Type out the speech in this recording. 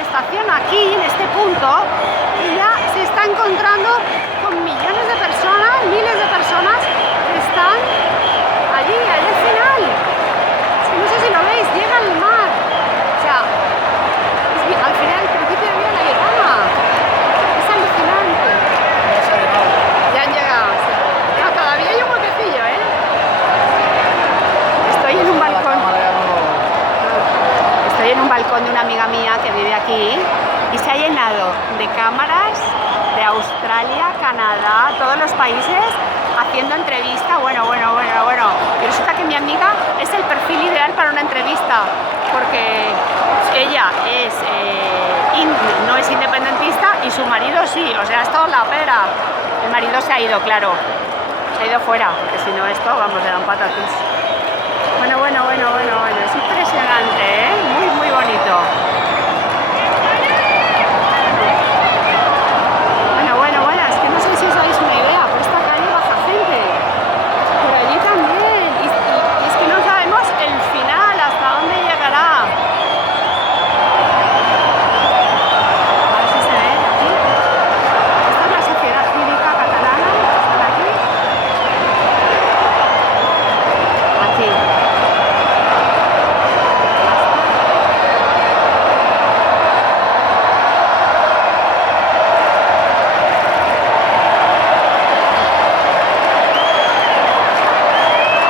manifestación aquí, en este punto, y ya se está encontrando con millones de personas, miles de personas que están allí al final. Es que no sé si lo veis, llega al mar. O sea, al final, al principio de la llegada. Es alucinante. Ya han llegado, sí. No, todavía hay un huequecillo, ¿eh? Estoy en un balcón. Estoy en un balcón de una amiga mía que vive aquí y se ha llenado de cámaras de Australia, Canadá, todos los países haciendo entrevista. Bueno. Y resulta que mi amiga es el perfil ideal para una entrevista porque ella es no es independentista y su marido sí, o sea, es toda la pera. El marido se ha ido, claro, se ha ido fuera, porque si no esto, vamos, le dan patatus. Bueno, es impresionante, ¿eh? Muy bonito.